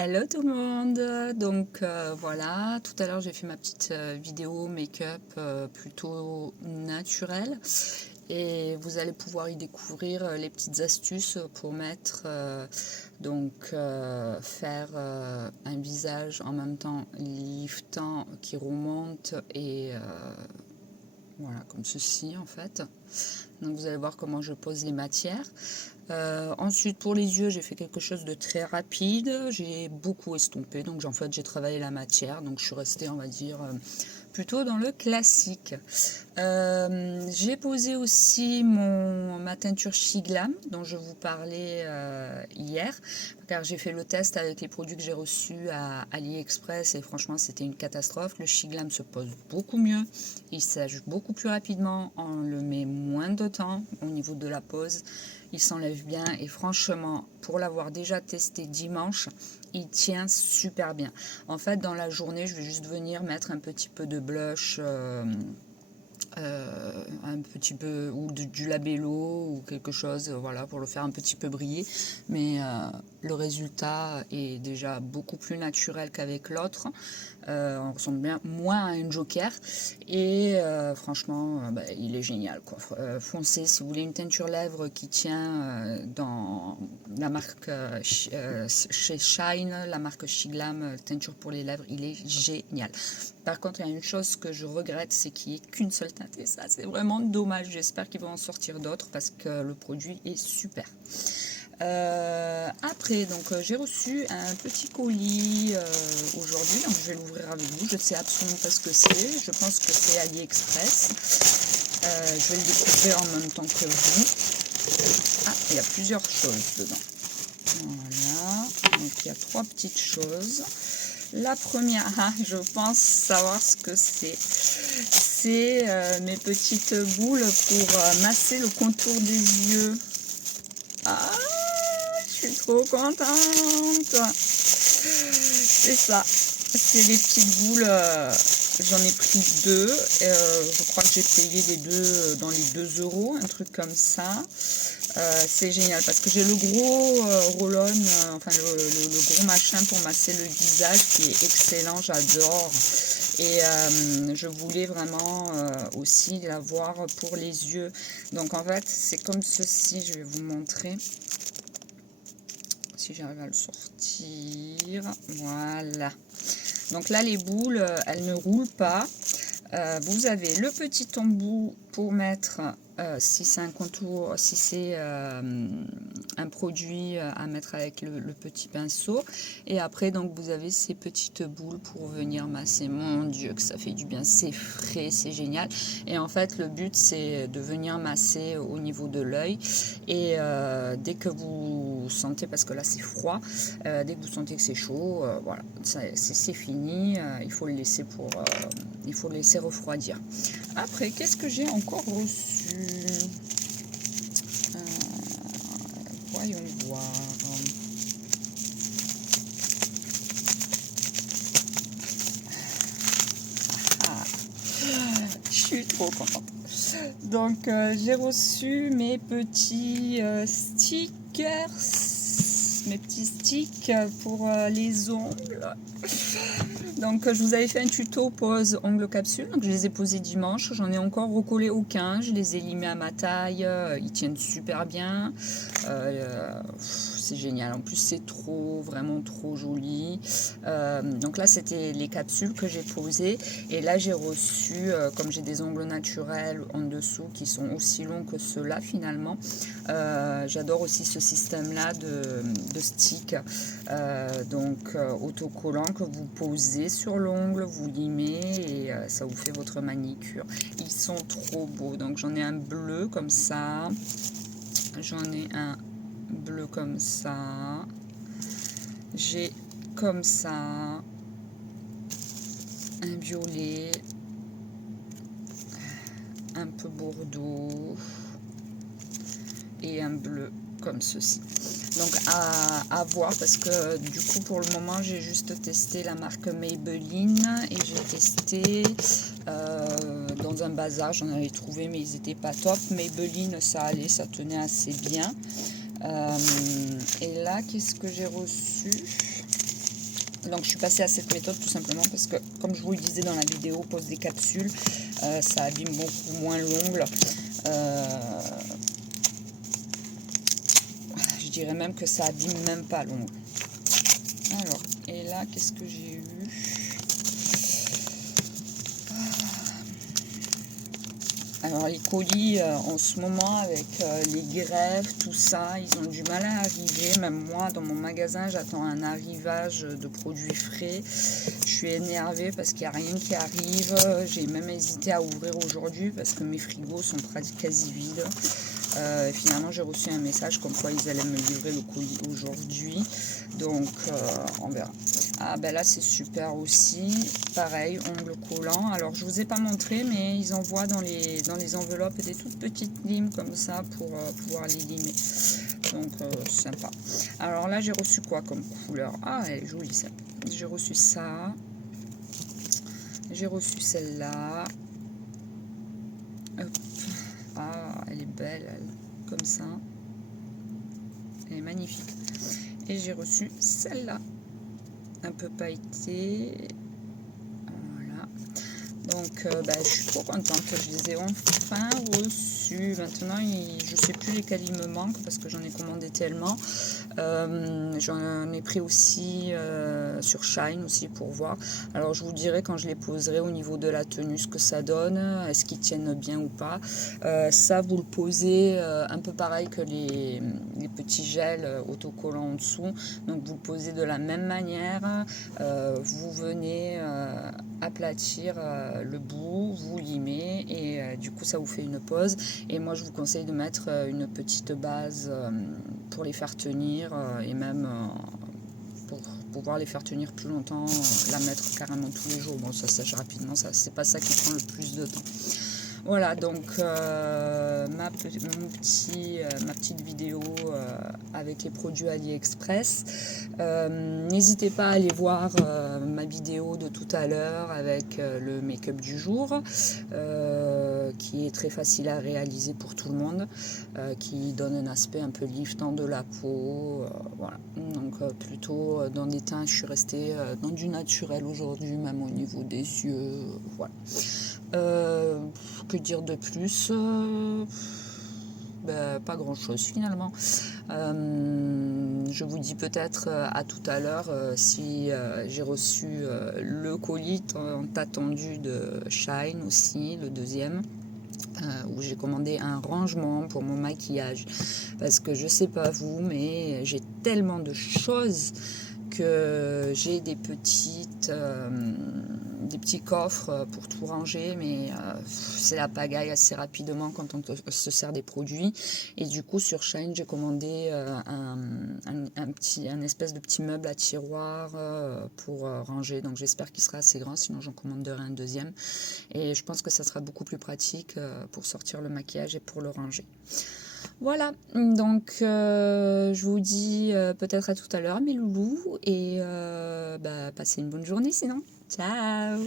Hello tout le monde. Donc voilà, tout à l'heure j'ai fait ma petite vidéo make-up plutôt naturelle et vous allez pouvoir y découvrir les petites astuces pour mettre faire un visage en même temps liftant qui remonte et voilà, comme ceci en fait. Donc vous allez voir comment je pose les matières. Ensuite pour les yeux j'ai fait quelque chose de très rapide, j'ai beaucoup estompé, donc en fait j'ai travaillé la matière, donc je suis restée on va dire plutôt dans le classique. J'ai posé aussi ma teinture Shiglam dont je vous parlais hier, car j'ai fait le test avec les produits que j'ai reçus à AliExpress et franchement c'était une catastrophe. Le Shiglam se pose beaucoup mieux, il sèche beaucoup plus rapidement, on le met moins de temps au niveau de la pose, il s'enlève bien et franchement pour l'avoir déjà testé dimanche, il tient super bien. En fait dans la journée je vais juste venir mettre un petit peu de blush, un petit peu ou du labello ou quelque chose, voilà, pour le faire un petit peu briller, mais le résultat est déjà beaucoup plus naturel qu'avec l'autre. On ressemble bien moins à un joker et franchement il est génial quoi. Foncez si vous voulez une teinture lèvres qui tient dans la marque chez Shine, la marque Shiglam, teinture pour les lèvres, il est génial. Par contre, il y a une chose que je regrette, c'est qu'il n'y ait qu'une seule teinte. Et ça, c'est vraiment dommage. J'espère qu'ils vont en sortir d'autres parce que le produit est super. Après, donc j'ai reçu un petit colis aujourd'hui. Donc je vais l'ouvrir avec vous. Je ne sais absolument pas ce que c'est. Je pense que c'est AliExpress. Je vais le découvrir en même temps que vous. Ah, il y a plusieurs choses dedans. Voilà. Donc il y a 3 petites choses. La première, je pense savoir ce que c'est. C'est mes petites boules pour masser le contour des yeux. Ah, je suis trop contente. C'est ça. C'est les petites boules. J'en ai pris 2. Je crois que j'ai payé les 2 dans les 2 €, un truc comme ça. C'est génial parce que j'ai le gros roll-on, enfin le gros machin pour masser le visage qui est excellent, j'adore. Et je voulais vraiment aussi l'avoir pour les yeux. Donc en fait c'est comme ceci, je vais vous montrer si j'arrive à le sortir. Voilà. Donc là les boules elles ne roulent pas. Vous avez le petit embout pour mettre si c'est un contour, si c'est un produit à mettre avec le petit pinceau, et après donc vous avez ces petites boules pour venir masser. Mon Dieu que ça fait du bien, c'est frais, c'est génial. Et en fait le but c'est de venir masser au niveau de l'œil, et dès que vous sentez, parce que là c'est froid, dès que vous sentez que c'est chaud, voilà, c'est fini, il faut le laisser il faut le laisser refroidir. Après, qu'est-ce que j'ai encore reçu? Voyons voir. Ah, je suis trop contente. Donc, j'ai reçu mes petits stickers, mes petits sticks pour les ongles. Donc je vous avais fait un tuto pose ongles capsule, donc je les ai posés dimanche, j'en ai encore recollé aucun, je les ai limés à ma taille, ils tiennent super bien, c'est génial, en plus c'est vraiment trop joli. Donc là c'était les capsules que j'ai posées, et là j'ai reçu, comme j'ai des ongles naturels en dessous qui sont aussi longs que ceux-là finalement, j'adore aussi ce système là de stick, autocollant que vous posez sur l'ongle, vous limez et ça vous fait votre manicure. Ils sont trop beaux. Donc j'en ai un bleu comme ça, j'en ai un bleu comme ça, j'ai comme ça un violet, un peu bordeaux et un bleu comme ceci. Donc à voir, parce que du coup pour le moment j'ai juste testé la marque Maybelline, et j'ai testé dans un bazar, j'en avais trouvé mais ils n'étaient pas top. Maybelline ça allait, ça tenait assez bien. Et là qu'est-ce que j'ai reçu? Donc je suis passée à cette méthode tout simplement parce que, comme je vous le disais dans la vidéo pose des capsules, ça abîme beaucoup moins l'ongle. Je dirais même que ça abîme même pas l'ongle. Alors, et là, qu'est-ce que j'ai eu? Alors les colis en ce moment avec les grèves, tout ça, ils ont du mal à arriver. Même moi dans mon magasin j'attends un arrivage de produits frais. Je suis énervée parce qu'il n'y a rien qui arrive. J'ai même hésité à ouvrir aujourd'hui parce que mes frigos sont quasi vides. Finalement j'ai reçu un message comme quoi ils allaient me livrer le colis aujourd'hui. Donc on verra. Ah ben là c'est super aussi, pareil, ongles collants. Alors je vous ai pas montré mais ils envoient dans les enveloppes des toutes petites limes comme ça pour pouvoir les limer. Donc sympa. Alors là j'ai reçu quoi comme couleur? Ah elle est jolie ça. J'ai reçu ça. J'ai reçu celle-là. Ah elle est belle elle, comme ça. Elle est magnifique. Et j'ai reçu celle-là. Un peu pailleté, voilà. Donc je suis trop contente, je les ai enfin reçus. Maintenant je sais plus lesquels il me manquent parce que j'en ai commandé tellement. J'en ai pris aussi sur Shine aussi pour voir. Alors je vous dirai quand je les poserai au niveau de la tenue ce que ça donne, est-ce qu'ils tiennent bien ou pas. Ça vous le posez un peu pareil que les petits gels autocollants en dessous. Donc vous le posez de la même manière. Vous venez aplatir le bout, vous limez et du coup ça vous fait une pose. Et moi je vous conseille de mettre une petite base pour les faire tenir et même pour pouvoir les faire tenir plus longtemps, la mettre carrément tous les jours. Bon ça sèche rapidement, ça c'est pas ça qui prend le plus de temps. Voilà, donc ma petite vidéo avec les produits AliExpress. N'hésitez pas à aller voir ma vidéo de tout à l'heure avec le make-up du jour, qui est très facile à réaliser pour tout le monde, qui donne un aspect un peu liftant de la peau. Voilà, donc plutôt dans des teints, je suis restée dans du naturel aujourd'hui, même au niveau des yeux. Voilà. Que dire de plus? Pas grand chose finalement. Je vous dis peut-être à tout à l'heure si j'ai reçu le colis tant attendu de Shine aussi, le deuxième. Où j'ai commandé un rangement pour mon maquillage parce que je sais pas vous mais j'ai tellement de choses que j'ai des petits coffres pour tout ranger, mais c'est la pagaille assez rapidement quand on se sert des produits. Et du coup sur Shine j'ai commandé un espèce de petit meuble à tiroir pour ranger, donc j'espère qu'il sera assez grand, sinon j'en commanderai un deuxième et je pense que ça sera beaucoup plus pratique pour sortir le maquillage et pour le ranger. Voilà, donc je vous dis peut-être à tout à l'heure mes loulous et passez une bonne journée sinon. Ciao!